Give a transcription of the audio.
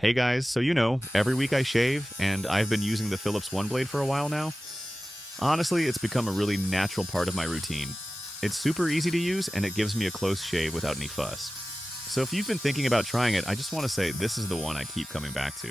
Hey guys, so every week I shave, and I've been using the Philips OneBlade for a while now. Honestly, it's become a really natural part of my routine. It's super easy to use, and it gives me a close shave without any fuss. So if you've been thinking about trying it, I just want to say this is the one I keep coming back to.